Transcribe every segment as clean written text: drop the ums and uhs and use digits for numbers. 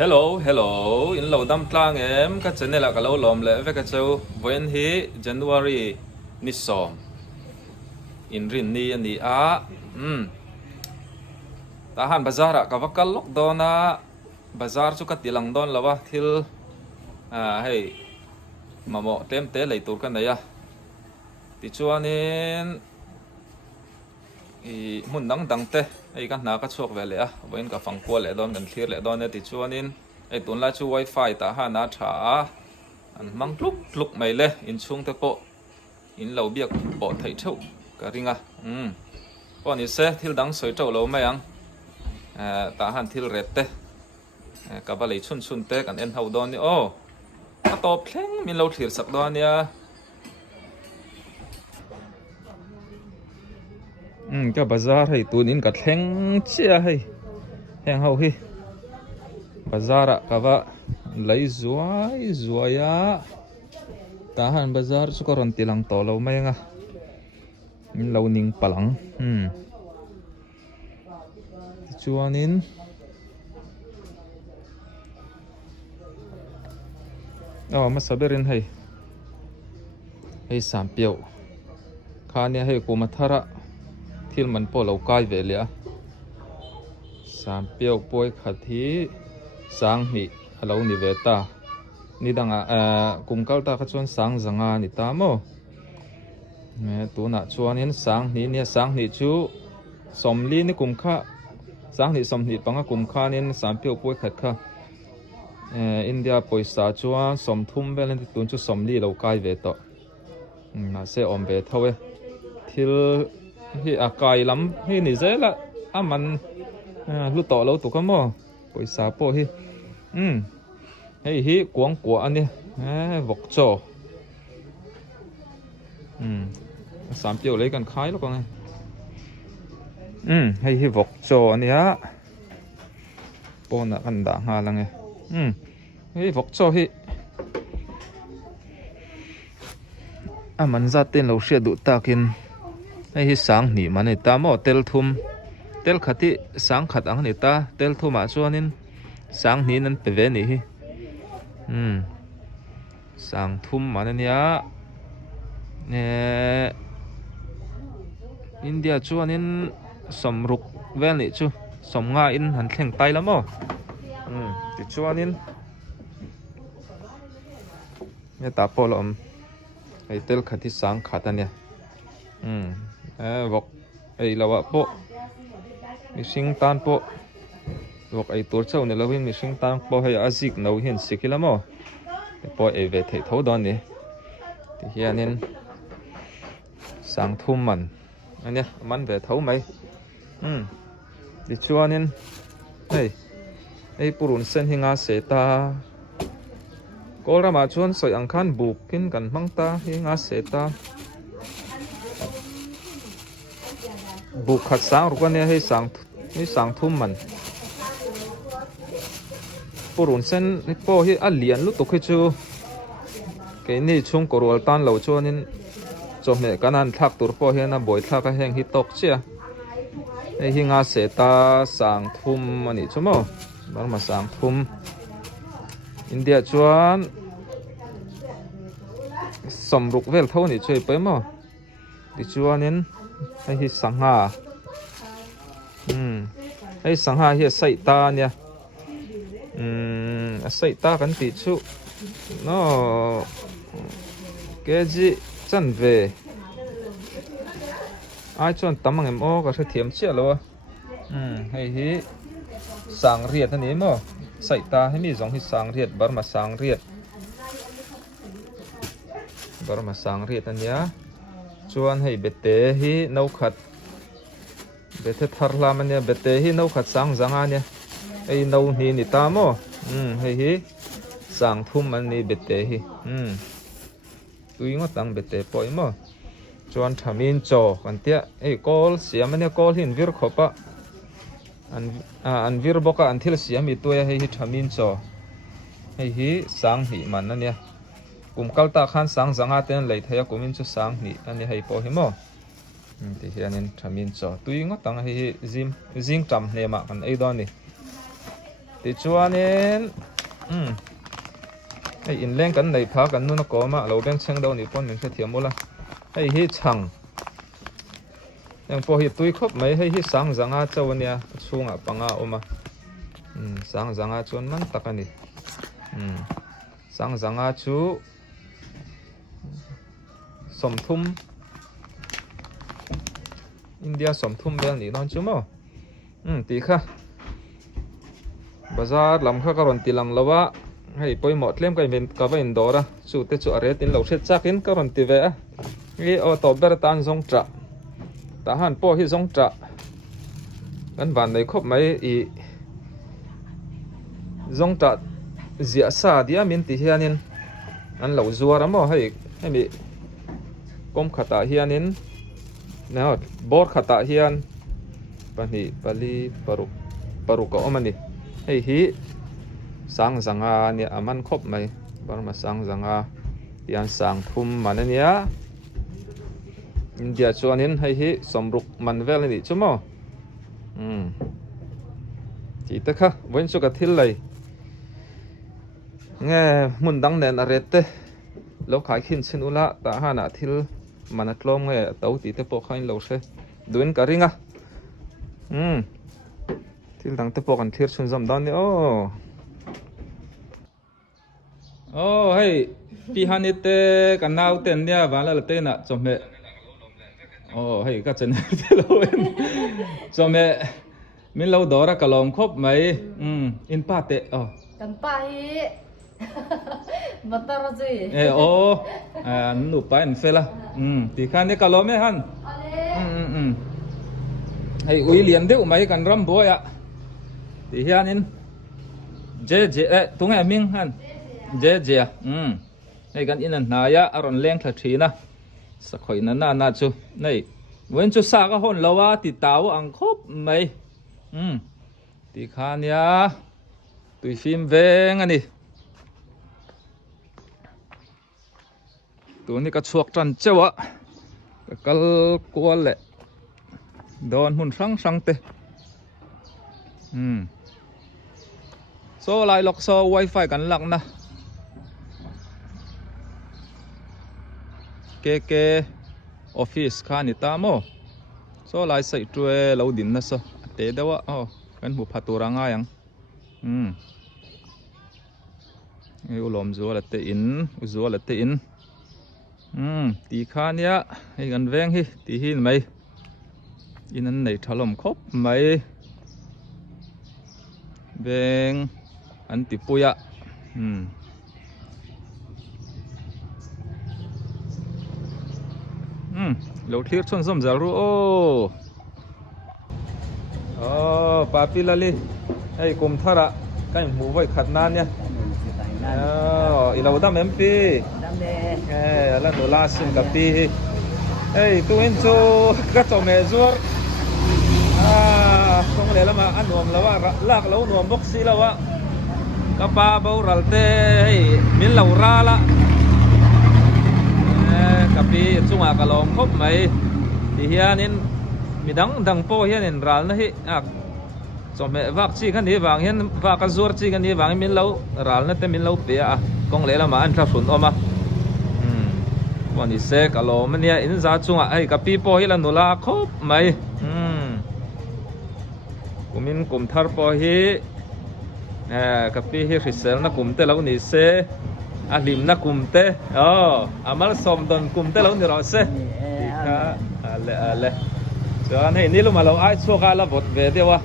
Hello, in lo dam tlang em ka channel ka lo lom le ve ka chau when hi January ni som in rin ni ani a ta han bazar ka vakal lok dona bazar chu ka tilang don lawa thil hei mamo tem te leitur kan ya ti chuanin i mun dang te ai kan na ka chok ve le a when ka fangko le don kan thlir le don ne ti chuanin ai tun la chu wifi ta ha na tha an mang tluk mai le in chung te po in lo biak po thai thau ka ringa po ni se thil dang soi tau lo mai ang ta han thil ret te ka ba lei chun te kan en hau don ni o ka to phleng min lo thlir sak don nia cái bazar hay tuần in cả theng chia hay heng hậu hi bazar à cả vợ lấy ruồi á ta han bazar chu có ron tilang to lâu mai nga lâu ning palang chuan in mà saberin hay sam piao khania hay ko mathara thil man po lo kai ve le sam piao poi khathi sang hi alo ni ve ta ni danga kumkal ta kha chuan sang zanga ni ta mo me tu na chuan in sang ni chu somli ni kumkha sang ni somni panga kumkha nin sam piao poi khat kha India poisa chuan som thum velen ti tun chu somli lo kai ve to na se om ve thawe thil hi akai lam hi ni zela aman lu to lo tu ka mo poisa po hi hi kuang kwa ani vok cho sam piao lấy kan khai lo con hi vok cho ani ha po na kan da nga lang hi vok cho hi aman za ten lo sia du takin hi sang ni mane ta mo tel thum tel khati sang khat ang ni ta tel thuma chuanin sang ni nan pe ve ni hi sang thum mane nia ne India chuanin somruk vel ni chu somnga in han thleng tai lamo ti chuanin ya ta polom ai tel khati sang khatania vok ai lawa po missing tan po vok ai tur chau ne lawin missing tan po hay azik no hin sikilamo po ai ve thei tho don ni ti hianin sang thum man ania man ve tho mai ti chuanin ei purun sen hinga seta kolra ma chuan soi ang khan bukin kan mangta hinga seta buk khat sang rukan ne hei sang thum man purun sen ni po hi alian lu to khi chu ke ni chung korwal tan lo chuanin chome kanan thak tur po hian a boi thak a heng hi tok chia hei hinga seta sang thum ani chumo barma sang thum India chuan somruk vel tho ni choi pe mo ti chuanin hi sangha hi sangha hi sai ta nia sai ta kan ti chu no keji chan ve ai chuan tamang em o ka thiam chia lo hi sang riat ani mo sai ta hi mi zong hi sang riat barma sang riat ania chuan hei bete hi no khat bete tharlam ania bete hi no khat sang zanga nia ei no ni ni ta mo hi sang thum ani bete hi tuingo tang bete poi mo chuan thamin cho kan tia ei kol siam ania kol hin vir khopa an vir boka an thil siam i toya hi thamin cho hi sang hi man ania kumkal ta khan sang zanga ten lei thaya kumin chu sang ni ani hei po hi mo ti hianin thamin cho tuingo tang hi jing tam hle ma kan ei don ni ti chuanin hei in leng kan nei pha kan nu na ko ma lo beng cheng do ni pon min kha thiam mula hei hi chang yang po hi tui khop mai hei hi sang zanga chawnia chunga panga oma sang zanga chuan man takani sang zanga chu somthum India somthum bel ni non chu mo ti kha bazar lam kha karon tilang lawa hei poimo tlem kai men ka vain dora chu te chu are tin lo set chakin karon ti ve a hi o to ber tan zong tra ta han po hi zong tra kan van nei khop mai I zong tra zia sa dia min ti hianin an lo zuar amo hei mi kom khata hianin na bor khata hian pani pali paru ka omani hei hi sang zanga ni aman khop mai barma sang zanga tian sang thum manania India chuanin hei hi somruk manvel ni chumo ti ta kha wen chu ka thil lai nge mun dang nen arete lo khai khin chin ula ta hana thil manatlom nge tau ti te po khain lo se duin ka ringa thil dang te po kan thlir chun zam dan ni hei pi hanite kan nau ten nia wala la te na chome hei ka chen te lo en chome min lo dora kalom khop mai in pa te kan pa hi matar ji nu pa en fela ti khan ne kalom me han hei ui lian deuh mai kan ram boya ti hianin je tunga ming han je hei kan in an hnaya aron leng thla thina sakhoi na chu nei wen chu sa ka hon lawa ti taw ang khop mai ti khania tui phim veng ani tu ni ka chuak tran chewa ka kal kwal le don hun sang te so lai lok so wifi kan lak na KK office kha ni ta mo so lai sai tue lo din na so te dawa kan bu phatura nga yang ulom zo la te in uzo la te in ti kha nia hei kan veng hi ti hin mai in an nei thalom khop mai veng an ti puya lo thlir chon som zal ru papi lali hei kum thara kai mu vai khat na nia ilo dam mp ala no la sim ka pi hei tu en chu ka to me zur không lẽ là mà ăn nuông là lạc lâu nuông bốc xí là wa kapa bau ralte min lau ra la kapi chunga kalom khop mai ti hianin midang po hianin ral na hi chome vak chi kan hi wang hian vak azur chi kan hi wang min lau ral na te min lau pe kong le la ma an tha sun oma wani se kalom nia in za chunga ai kapi po hi la nula khop mai kumin kum thar po hi kapi hi risel na kum te lo ni se alim na kum te amal som don kum te lo ni ro se ale chuan hei ni lu ma lo ai choka la vot ve dewa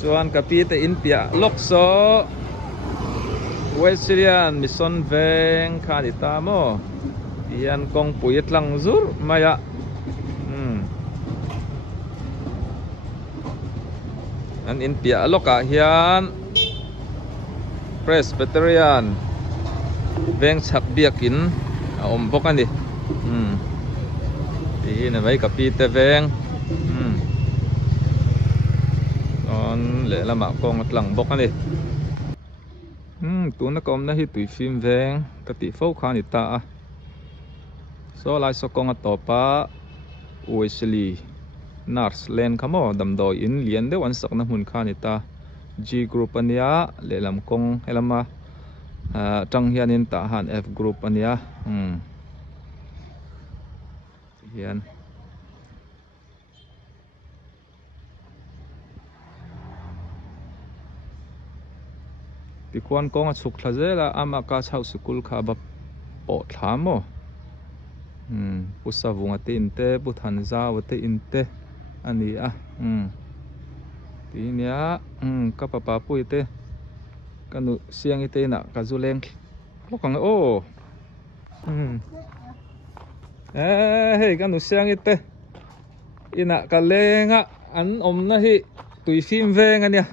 chuan kapi te in pia lok so Western mission veng khani ta mo ian kong puit lang zur maya an in pia loka hian Presbyterian veng chak biakin om bok ani ti na vai kapi te veng on le lama kong tlang bok ani tu na kom na hi tui phim veng ka ti fo khani ta so lai so kong to pa uisli nars len khamo dam do in lian de wan sak na hun khani ta G group ania lelam kong helama tang hianin ta han F group ania hian tikwan kong chuk thazela ama ka chau school kha ba po thamo pusavunga te inte puthanza wate inte ani a tinia ka papa puite kanu siang ite na kazuleng lokang o hey kanu siang ite ina kalenga an omna hi tui film veng ania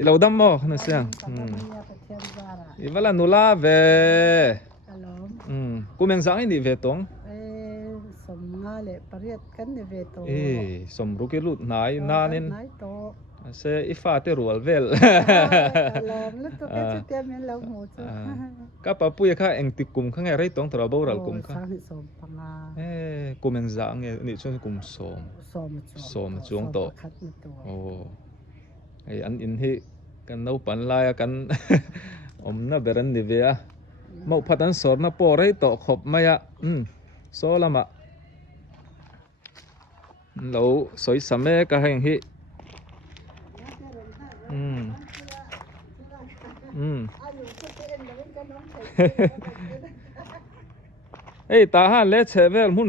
ilaw dam mo kanu siang iwala nula ve kumeng sang ini ve tong som nga le pariat kan ne ve to som ruki lut nai nanin nai to se ifa te rual vel alam le to ke te men lau mu chu ka pa pu kha eng tikum kha nge rei tong tora boral kum kha sang som panga kumeng sang nge ni chon kum som chung to ai an in hi kan no pan la kan om na beran ni ve a mau phatan sor na po rei to khop maya so lama lo soi same ka heng hi ei ta ha le chevel mun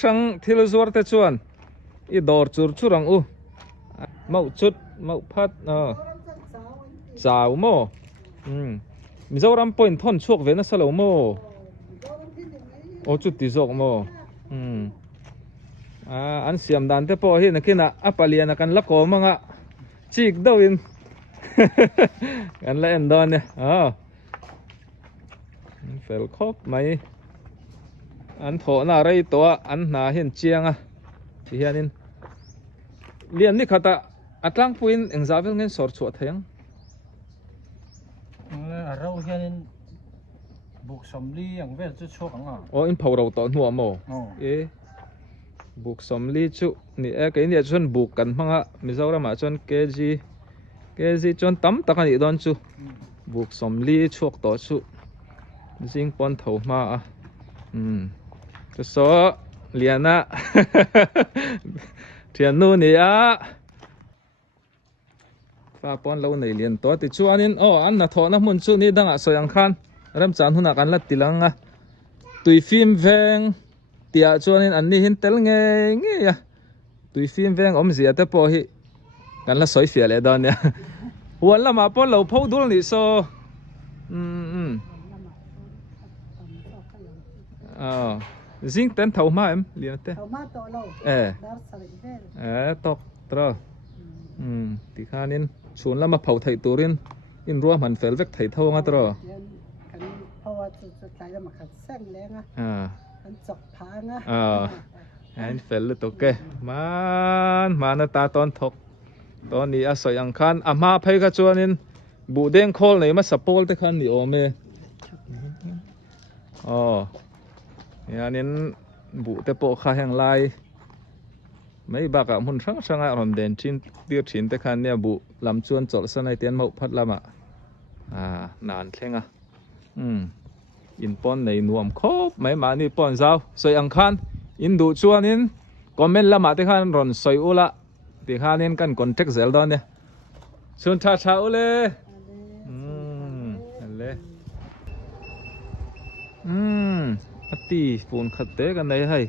sang thil zuar te chuan I dor chur churang u mau chut mau phat chaw mo mizoram point thon chuak ve na salo mo o chut ti zok mo an siam dan te po hi na kina apalian kan la ko manga chik dawin kan la en don ne fel khop mai an tho na rei to an na hin chianga thi hianin lian ni khata atlang puin engzavel ngen sor chu thayang rau hianin buk somli ang vel chu chok anga o in phau to hnuwa mo buk somli chu ni ke ni chon buk kan manga mizoram a chon kg chon tam takani don chu buk somli chok to chu jing pon tho ma a so liana thian nu ni a fa pon lo nei lian to ti chuanin an na tho na mun chu ni danga soyang khan ram chan huna kan la tilanga tui film veng tia chuanin an ni hin tel nge ya tui film veng om zia te po hi kan la soi fia le don ya wan lama pon lo phau dul ni so zing ten thau ma em lian te thau ma to lo dar sari vel tok tro ti khanin chun lama phau thai turin in ruwa man fel vek thai thau nga tro kan pawa chu tai ma khat sang lenga an chok pha nga an fel to ke man ta ton thok ton ni a soi ang khan ama phai ka chuanin bu deng khol nei ma sapol te khan ni ome yanin bu te po kha heng lai mấy bác à muốn sang ai còn đèn chín tiêu chín te khan nia bu làm chuan chol san ai tian mau phat lama nan thlenga in pon nei nuam khop mai ma ni pon zau soi ang khan in du chuan in comment lama te khan ron soi ula ti khan in kan contact zel don ne chun tha ule le ati phun khatte kan nei hai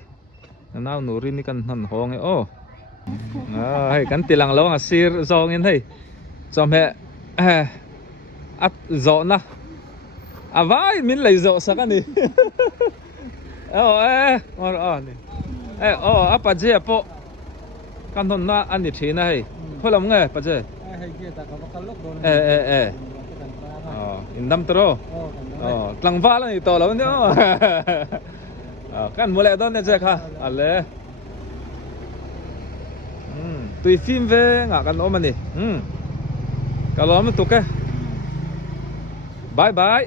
nào nụ rin đi cần hòn hòn ấy hay cắn tiền lằng lâu à xir do nghe thấy cho mẹ dọ na vai mình lấy dọ sao cái này apa je po kan thon na ani thina hay thôi làm nghe pa je in dam tro tlang va la ni to lo nyo kan mulai don ne je kha ale tui film ve nga kan om ani ka lo ma tu ke bye bye